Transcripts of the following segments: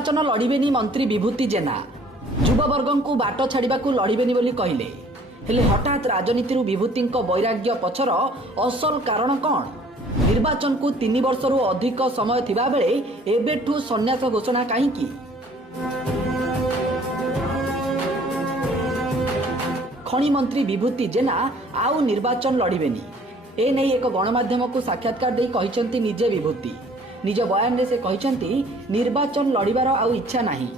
निर्वाचन लड़िबेनी मंत्री विभूति जेना युववर्ग को बाट छाड़ा लड़िबेनी बोली कहले हेले हठात राजनीति विभूति वैराग्य पछर असल कारण कौन? निर्वाचन को 3 वर्षरू अधिक समय थिबा बेले एबेठू संन्यास घोषणा काहींकी? खनि मंत्री विभूति जेना आउ निर्वाचन लड़िबेनी ए नहीं एक गणमाध्यम को साक्षात्कार दे कहिसंती निजे विभूति निज बयान में से कहिसंती निर्वाचन लड़िबार आउ इच्छा नाही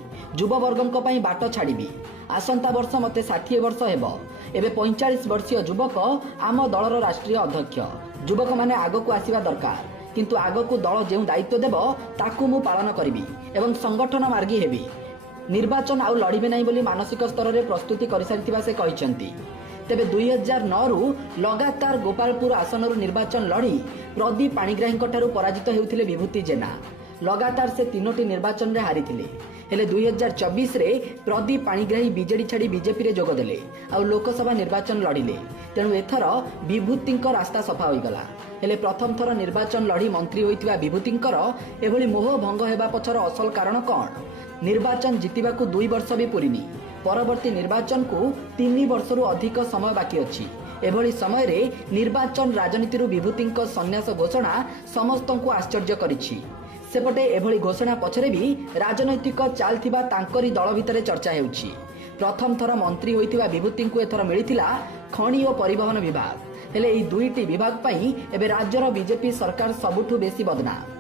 युववर्गों पई बाट छाड़बी आसंता वर्ष मते 60 वर्ष हेबो एबे 45 वर्षीय युवक आम दलर राष्ट्रीय अध्यक्ष युवक माने आगो को आसीबा दरकार किंतु आगो को दल जे दायित्व देबो ताकू मु पालन करिबी एवं संगठन मार्गी हेबी निर्वाचन आउ लड़िबे नाही बोली मानसिक स्तर रे प्रस्तुति करि सारिथिबा से कहिसंती। तेबे 2009 रु लगातार गोपालपुर आसन निर्वाचन लड़ी प्रदीप पाणिग्राही पराजित हेउथिले विभूति जेना लगातार से 3टी निर्वाचन रे हारिथिले हेले 2024 रे प्रदीप पाणिग्राही बीजेडी छाड़ी बीजेपी रे जोग देले आउ लोकसभा निर्वाचन लड़िले तेणु एथर विभूतिंक रास्ता सफा होईगला हेले प्रथम थर निर्वाचन लड़ी मंत्री होइतिबा विभूतिंकर एभली मोह भंग हेबा पछर असल कारण कौन? निर्वाचन जितिबाकू 2 वर्ष भी पूरीनी परवर्ती निर्वाचन को 3 वर्षरू अधिक समय बाकी अछि एभली समय रे निर्वाचन राजनीति विभूति संन्यास घोषणा समस्त को आश्चर्य करिछि। सेपटे एभली घोषणा पछरे भी राजनैतिक चाल थिबा तांकरी दल भितरे चर्चा हेउछि। प्रथम थर मंत्री होइतिबा विभूति को एथर मिलिथिला खनि और परिवहन विभाग हेले एही 2टी विभाग पई एबे राज्यर बीजेपी सरकार सबुठु बेसी बदनाम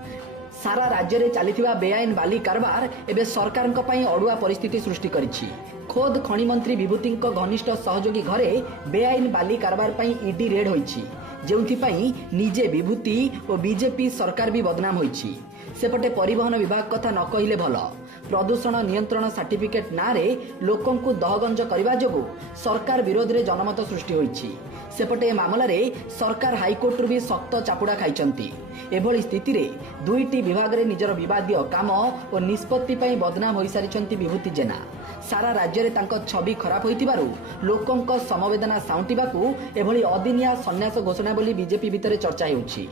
सारा राज्य रे चलीथिबा बेआईन बाली कारबार एबे सरकार अड़ुआ परिस्थिति सृष्टि करिछि। खोद खनि मंत्री विभूति घनिष्ठ सहयोगी घरे बेआईन बाली कारबार पई ईडी रेड होइछि जेउथि पई निजे विभूति और बीजेपी सरकार भी बदनाम होइछि। सेपटे परिवहन विभाग कथा न कहिले भल प्रदूषण नियंत्रण सर्टिफिकेट नारे लोकों को दहगंज करने जोगु सरकार विरोध में जनमत सृष्टि होइछि। सेपटे ए मामला रे सरकार हाईकोर्ट भी सख्त चापुड़ा खाइचंती। एभली स्थिति रे 2टी विभाग रे निजर विवादीय काम और निष्पत्ति पई बदनाम होई सारिचंती विभूति जेना सारा राज्य रे तांको छवि खराब होइतिबारु लोकों समवेदना साउंटिबाकू एभली अदिनिया संन्यास घोषणा बोली बीजेपी भितरे चर्चा हेउछि।